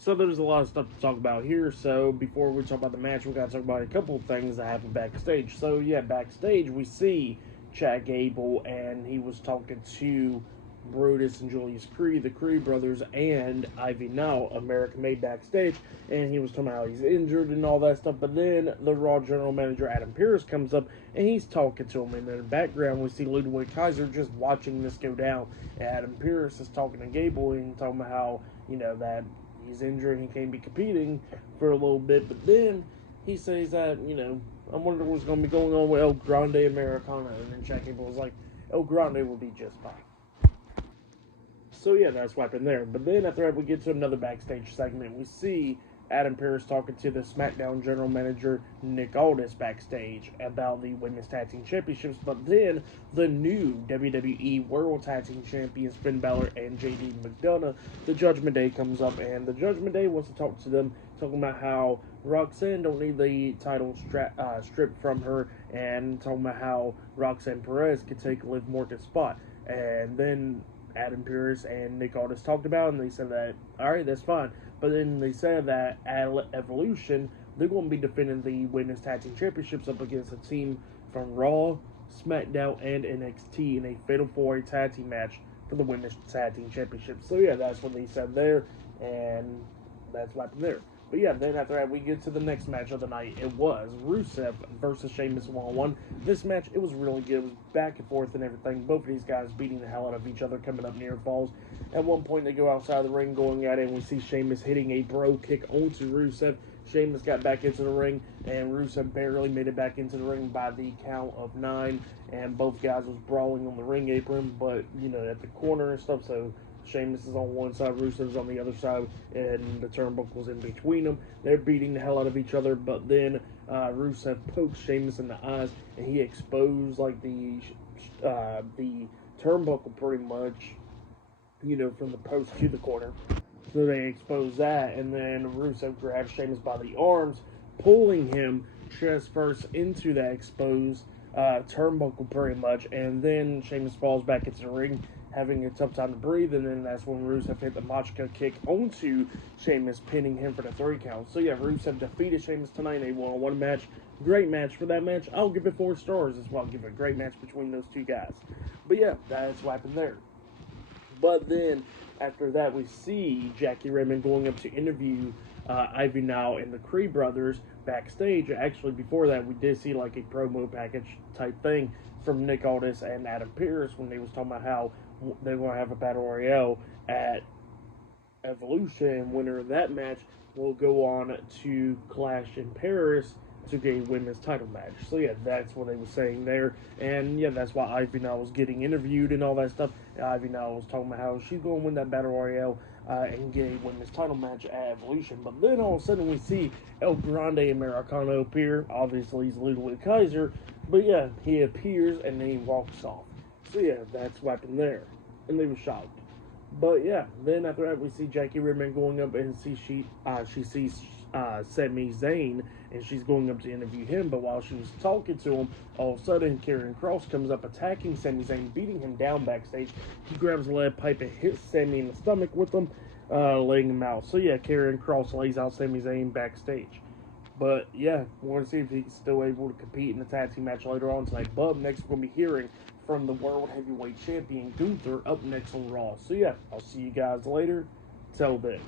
So there's a lot of stuff to talk about here. So before we talk about the match, we got to talk about a couple of things that happened backstage. So yeah, backstage we see Chad Gable, and he was talking to Brutus and Julius Creed, the Creed brothers, and Ivy Now, American Made backstage, and he was talking about how he's injured and all that stuff. But then the Raw general manager Adam Pearce comes up and he's talking to him, and in the background we see Ludwig Kaiser just watching this go down. And Adam Pearce is talking to Gable and talking about how that he's injured and he can't be competing for a little bit. But then he says that I wonder what's going to be going on with El Grande Americana, and then Chad Gable was like, El Grande will be just fine. So yeah, that's what happened there. But then after that, we get to another backstage segment. We see Adam Pearce talking to the SmackDown general manager Nick Aldis backstage about the Women's Tag Team Championships. But then the new WWE World Tag Team Champions Finn Balor and JD McDonough, the Judgment Day comes up, and the Judgment Day wants to talk to them, talking about how Roxanne don't need the title stripped from her, and talking about how Roxanne Perez could take Liv Morgan's spot. And then Adam Pearce and Nick Aldis talked about, and they said that, all right, that's fine. But then they said that at Evolution, they're going to be defending the Women's Tag Team Championships up against a team from Raw, SmackDown, and NXT in a Fatal 4-Way Tag Team match for the Women's Tag Team Championships. So yeah, that's what they said there, and that's what happened there. But yeah, then after that, we get to the next match of the night. It was Rusev versus Sheamus 1-on-1. This match, it was really good. It was back and forth and everything. Both of these guys beating the hell out of each other, coming up near falls. At one point, they go outside the ring going at it, and we see Sheamus hitting a bro kick onto Rusev. Sheamus got back into the ring, and Rusev barely made it back into the ring by the count of 9. And both guys was brawling on the ring apron, but, at the corner and stuff, so Sheamus is on one side, Rusev's on the other side, and the turnbuckle's in between them. They're beating the hell out of each other, but then Rusev pokes Sheamus in the eyes, and he exposed like the turnbuckle pretty much, from the post to the corner. So they expose that, and then Rusev grabs Sheamus by the arms, pulling him chest first into that exposed turnbuckle pretty much, and then Sheamus falls back into the ring, having a tough time to breathe, and then that's when Rusev hit the Machka kick onto Sheamus, pinning him for the 3 count. So yeah, Rusev defeated Sheamus tonight in a 1-on-1 match. Great match for that match. I'll give it 4 stars as well. I'll give it a great match between those two guys. But yeah, that's what happened there. But then after that, we see Jackie Redmond going up to interview Ivy Now and the Creed brothers backstage. Actually, before that, we did see like a promo package type thing from Nick Aldis and Adam Pearce when they was talking about how they're going to have a battle royale at Evolution, and winner of that match will go on to clash in Paris to get a women's title match. So yeah, that's what they were saying there, and yeah, that's why Ivy Now was getting interviewed and all that stuff. Ivy Now was talking about how she's going to win that battle royale and get a women's title match at Evolution. But then all of a sudden we see El Grande Americano appear. Obviously he's Ludwig Kaiser, but yeah, he appears and then he walks off. So yeah, that's what happened there, and they were shocked. But yeah, then after that we see Jackie Redmond going up and she sees Sami Zayn, and she's going up to interview him. But while she was talking to him, all of a sudden Karrion Kross comes up attacking Sami Zayn, beating him down backstage. He grabs a lead pipe and hits Sami in the stomach with him, laying him out. So yeah, Karrion Kross lays out Sami Zayn backstage. But yeah, we want to see if he's still able to compete in the tag team match later on tonight. But next we're going to be hearing from the World Heavyweight Champion Gunther up next on Raw. So yeah, I'll see you guys later. Till then.